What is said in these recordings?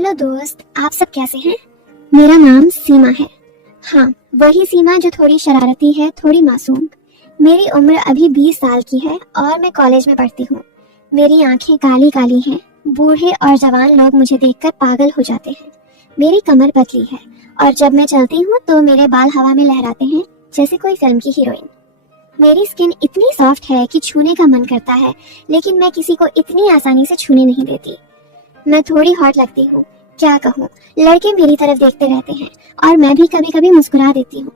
Hello दोस्त, आप सब कैसे हैं? मेरा नाम सीमा है। हाँ, वही सीमा जो थोड़ी शरारती है, थोड़ी मासूम। मेरी उम्र अभी 20 साल की है और मैं कॉलेज में पढ़ती हूँ। मेरी आंखें काली काली हैं। बूढ़े और जवान लोग मुझे देखकर पागल हो जाते हैं। मेरी कमर पतली है और जब मैं चलती हूँ तो मेरे बाल हवा में लहराते हैं जैसे कोई फिल्म की हीरोइन। मेरी स्किन इतनी सॉफ्ट है कि छूने का मन करता है, लेकिन मैं किसी को इतनी आसानी से छूने नहीं देती। मैं थोड़ी हॉट लगती हूँ, क्या कहूँ। लड़के मेरी तरफ देखते रहते हैं और मैं भी कभी कभी मुस्कुरा देती हूँ,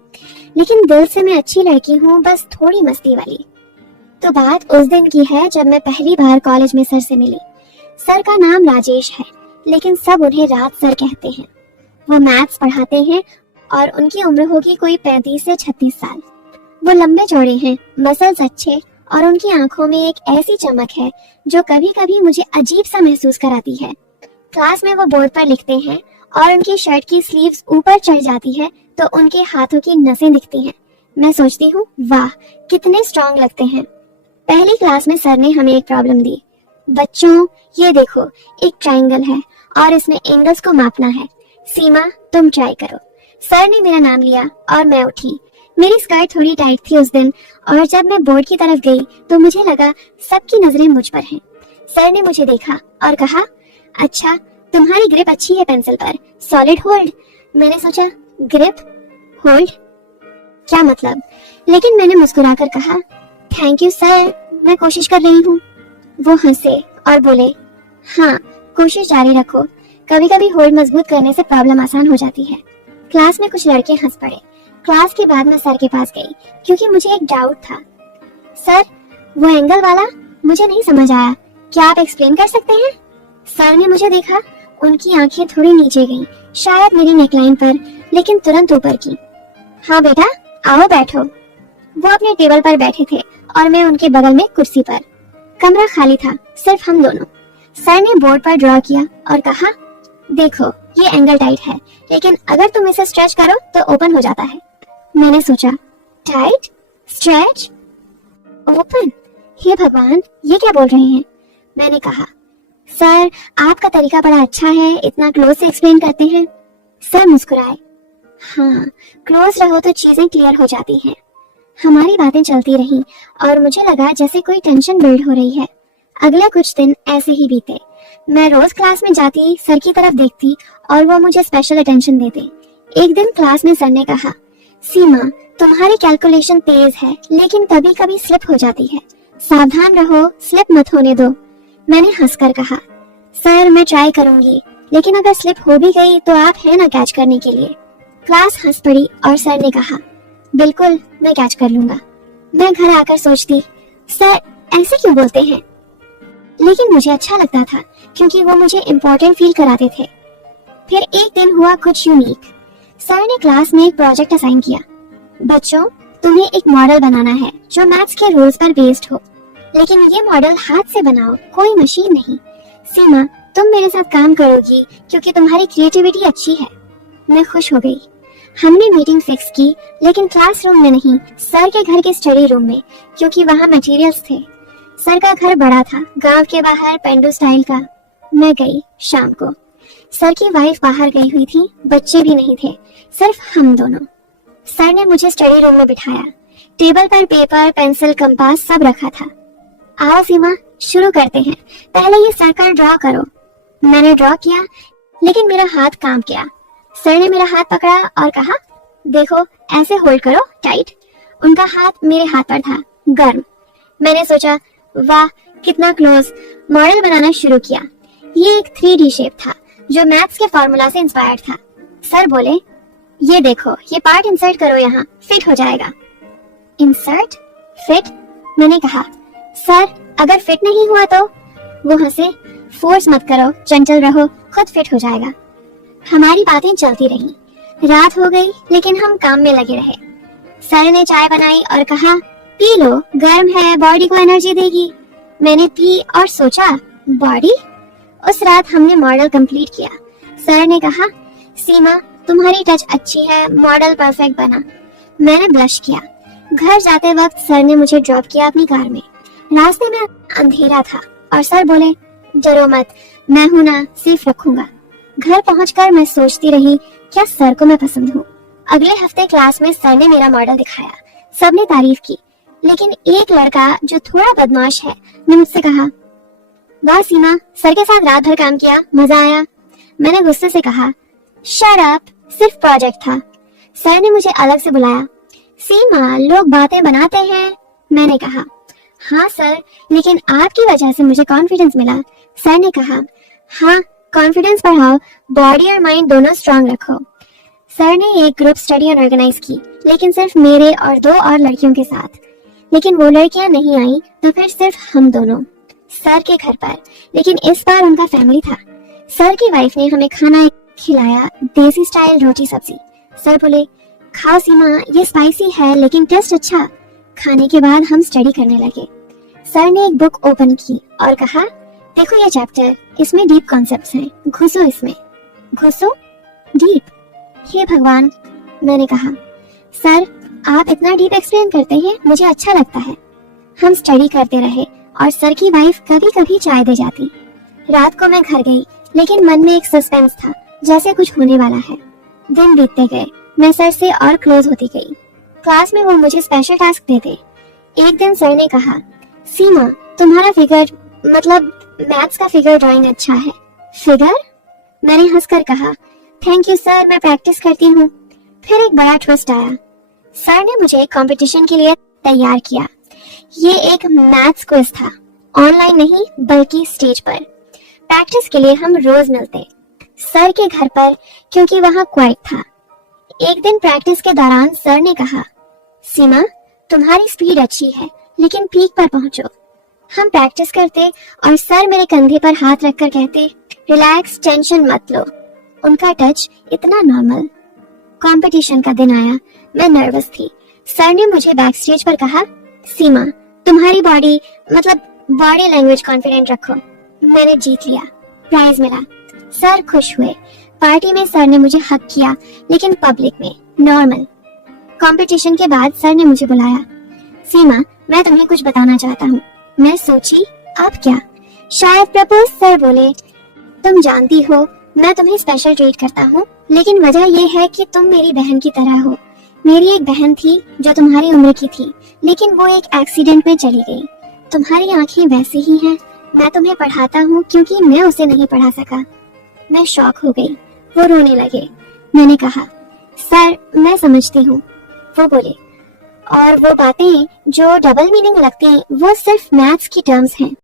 लेकिन दिल से मैं अच्छी लड़की हूँ, बस थोड़ी मस्ती वाली। तो बात उस दिन की है जब मैं पहली बार कॉलेज में सर से मिली। सर का नाम राजेश है, लेकिन सब उन्हें राज सर कहते हैं। वो मैथ्स पढ़ाते हैं और उनकी उम्र होगी कोई 35 से 36 साल। वो लंबे चौड़े हैं, मसल्स अच्छे, और उनकी आंखों में एक ऐसी चमक है जो कभी कभी मुझे अजीब सा महसूस कराती है। क्लास में वो बोर्ड पर लिखते हैं और उनकी शर्ट की स्लीव्स ऊपर चढ़ जाती है तो उनके हाथों की नसें दिखती हैं। मैं सोचती हूँ, वाह कितने स्ट्रांग लगते हैं। पहली क्लास में सर ने हमें एक प्रॉब्लम दी। बच्चों, ये देखो, एक ट्रायंगल है और इसमें एंगल्स को मापना है। सीमा, तुम ट्राई करो। सर ने मेरा नाम लिया और मैं उठी। मेरी स्कर्ट थोड़ी टाइट थी उस दिन, और जब मैं बोर्ड की तरफ गई तो मुझे लगा सबकी नजरें मुझ पर हैं। सर ने मुझे देखा और कहा, अच्छा, तुम्हारी ग्रिप अच्छी है पेंसिल पर, सॉलिड होल्ड। मैंने सोचा, ग्रिप होल्ड क्या मतलब, लेकिन मैंने मुस्कुराकर कहा, थैंक यू सर, मैं कोशिश कर रही हूँ। वो हंसे और बोले, हाँ, कोशिश जारी रखो, कभी कभी होल्ड मजबूत करने से प्रॉब्लम आसान हो जाती है। क्लास में कुछ लड़के हंस पड़े। क्लास के बाद मैं सर के पास गई क्योंकि मुझे एक डाउट था। सर, वो एंगल वाला मुझे नहीं समझ आया, क्या आप एक्सप्लेन कर सकते हैं? सर ने मुझे देखा, उनकी आंखें थोड़ी नीचे गईं, शायद मेरी नेकलाइन पर, लेकिन तुरंत ऊपर की। हाँ बेटा, आओ बैठो। वो अपने टेबल पर बैठे थे और मैं उनके बगल में कुर्सी पर। कमरा खाली था, सिर्फ हम दोनों। सर ने बोर्ड पर ड्रॉ किया और कहा, देखो, ये एंगल टाइट है, लेकिन अगर तुम इसे स्ट्रेच करो तो ओपन हो जाता है। मैंने सोचा, टाइट, स्ट्रेच, ओपन, हे भगवान, ये क्या बोल रहे हैं? मैंने कहा, सर, आपका तरीका बड़ा अच्छा है, इतना क्लोज से एक्सप्लेन करते हैं। सर मुस्कुराए। हाँ, क्लोज रहो तो चीजें क्लियर हो जाती हैं। हमारी बातें चलती रहीं और मुझे लगा जैसे कोई टेंशन बिल्ड हो रही है। अगले कुछ दिन ऐसे ही बीते। मैं रोज क्लास में जाती, सर की तरफ देखती और वो मुझे स्पेशल अटेंशन देते। एक दिन क्लास में सर ने कहा, सीमा, तुम्हारी कैलकुलेशन तेज है, लेकिन कभी कभी स्लिप हो जाती है, सावधान रहो, स्लिप मत होने दो। मैंने हंसकर कहा, सर, मैं ट्राई करूंगी, लेकिन अगर स्लिप हो भी गई तो आप हैं ना कैच करने के लिए। क्लास हंस पड़ी और सर ने कहा, बिल्कुल, मैं कैच कर लूंगा। मैं घर आकर सोचती, सर ऐसे क्यों बोलते हैं? लेकिन मुझे अच्छा लगता था क्योंकि वो मुझे इम्पोर्टेंट फील कराते थे। फिर एक दिन हुआ कुछ यूनिक। सर ने क्लास में एक प्रोजेक्ट असाइन किया। बच्चों, तुम्हें एक मॉडल बनाना है जो मैथ्स के रूल्स पर बेस्ड हो, लेकिन ये मॉडल हाथ से बनाओ, कोई मशीन नहीं। सीमा, तुम मेरे साथ काम करोगी क्योंकि तुम्हारी क्रिएटिविटी अच्छी है। मैं खुश हो गई। हमने मीटिंग फिक्स की, लेकिन क्लासरूम में नहीं, सर के घर के स्टडी रूम में, क्योंकि वहाँ मटेरियल्स थे। सर का घर बड़ा था, गांव के बाहर पेंडू स्टाइल का। मैं गई शाम को। सर की वाइफ बाहर गई हुई थी, बच्चे भी नहीं थे, सिर्फ हम दोनों। सर ने मुझे स्टडी रूम में बिठाया। टेबल पर पेपर, पेंसिल, कंपास सब रखा था। आओ सीमा, शुरू करते हैं, पहले ये सर्कल ड्रॉ करो। मैंने ड्रॉ किया, लेकिन मेरा हाथ कांप गया। सर ने मेरा हाथ पकड़ा और कहा, देखो, ऐसे होल्ड करो टाइट। उनका हाथ मेरे हाथ पर था, गर्म। मैंने सोचा, वाह कितना क्लोज। मॉडल बनाना शुरू किया। ये एक 3D शेप था जो मैथ्स के फॉर्मूला से इंस्पायर्ड था। सर बोले, ये देखो, ये पार्ट इंसर्ट करो, यहाँ फिट हो जाएगा। Insert, fit? मैंने कहा, सर, अगर फिट नहीं हुआ तो? वो हंसे, फोर्स मत करो, चंचल रहो, खुद फिट हो जाएगा। हमारी बातें चलती रहीं। रात हो गई, लेकिन हम काम में लगे रहे। सर ने चाय बनाई और कहा, पी लो, गर्म है, बॉडी को एनर्जी देगी। मैंने पी और सोचा, बॉडी? उस रात हमने मॉडल कंप्लीट किया। सर ने कहा, सीमा, तुम्हारी टच अच्छी है, मॉडल परफेक्ट बना। मैंने ब्लश किया। घर जाते वक्त सर ने मुझे ड्रॉप किया अपनी कार में। रास्ते में अंधेरा था और सर बोले, डरो मत, मैं हूं ना, सेफ रखूंगा। घर पहुंचकर मैं सोचती रही, क्या सर को मैं पसंद हूँ। अगले हफ्ते क्लास में सर ने मेरा मॉडल दिखाया, सबने तारीफ की, लेकिन एक लड़का जो थोड़ा बदमाश है ने मुझसे कहा, वाह सीमा, सर के साथ रात भर काम किया, मजा आया। मैंने गुस्से से कहा, शट अप, सिर्फ प्रोजेक्ट था। सर ने मुझे अलग से बुलाया, सीमा, लोग बातें बनाते हैं। मैंने कहा, हाँ सर, लेकिन आपकी वजह से मुझे कॉन्फिडेंस मिला। सर ने कहा, हाँ, कॉन्फिडेंस बढ़ाओ, बॉडी और माइंड दोनों स्ट्रांग रखो। सर ने एक ग्रुप स्टडी ऑर्गेनाइज की, लेकिन सिर्फ मेरे और 2 और लड़कियों के साथ। लेकिन वो लड़कियां नहीं आई तो फिर सिर्फ हम दोनों सर के घर पर, लेकिन इस बार उनका फैमिली था। सर की वाइफ ने हमें खाना खिलाया, देसी स्टाइल रोटी सब्जी। सर बोले, खाओ सीमा, ये स्पाइसी है लेकिन टेस्ट अच्छा। खाने के बाद हम स्टडी करने लगे। सर ने एक बुक ओपन की और कहा, देखो ये चैप्टर, इसमें डीप कॉन्सेप्ट्स हैं, घुसो इसमें। घुसो? डीप? हे भगवान, मैंने कहा। सर, आप इतना डीप एक्सप्लेन करते हैं, मुझे अच्छा लगता है। हम स्टडी करते रहे और सर की वाइफ कभी कभी चाय दे जाती। रात को मैं घर गई, लेकिन मन में एक सस्पेंस था, जैसे कुछ होने वाला है। दिन बीतते गए, मैं सर से और क्लोज होती गई। क्लास में वो मुझे स्पेशल टास्क देते। एक दिन सर ने कहा, सीमा, तुम्हारा फिगर, मतलब मैथ्स का फिगर ड्राइंग अच्छा है। फिगर? मैंने हंसकर कहा, थैंक यू सर, मैं प्रैक्टिस करती हूँ। फिर एक बड़ा ट्विस्ट आया। सर ने मुझे कंपटीशन के लिए तैयार किया। ये एक मैथ्स क्विज था, ऑनलाइन नहीं बल्कि स्टेज पर। प्रैक्टिस के लिए हम रोज मिलते, सर के घर पर, क्योंकि वहाँ क्वाइट था। एक दिन प्रैक्टिस के दौरान सर ने कहा, सीमा, तुम्हारी स्पीड अच्छी है, लेकिन पीक पर पहुंचो। हम प्रैक्टिस करते और सर मेरे कंधे पर हाथ रखकर कहते, रिलैक्स, टेंशन मत लो। उनका टच इतना नॉर्मल। कंपटीशन का दिन आया, मैं नर्वस थी। सर ने मुझे बैक स्टेज पर कहा, सीमा, तुम्हारी बॉडी, मतलब बॉडी लैंग्वेज कॉन्फिडेंट रखो। मैंने जीत लिया, प्राइज मिला। सर खुश हुए। पार्टी में सर ने मुझे हक किया, लेकिन पब्लिक में, नॉर्मल। कंपटीशन के बाद सर ने मुझे बुलाया, सीमा, मैं तुम्हें कुछ बताना चाहता हूँ। मैं सोची, अब क्या? शायद प्रपोज। सर बोले, तुम जानती हो मैं तुम्हें स्पेशल ट्रीट करता हूँ, लेकिन वजह यह है कि तुम मेरी बहन की तरह हो। मेरी एक बहन थी जो तुम्हारी उम्र की थी, लेकिन वो एक एक्सीडेंट में चली गई। तुम्हारी आंखें वैसी ही हैं। मैं तुम्हें पढ़ाता हूँ क्योंकि मैं उसे नहीं पढ़ा सका। मैं शॉक हो गई। वो रोने लगे। मैंने कहा, सर, मैं समझती हूँ। वो बोले, और वो बातें जो डबल मीनिंग लगती हैं, वो सिर्फ मैथ्स की टर्म्स हैं।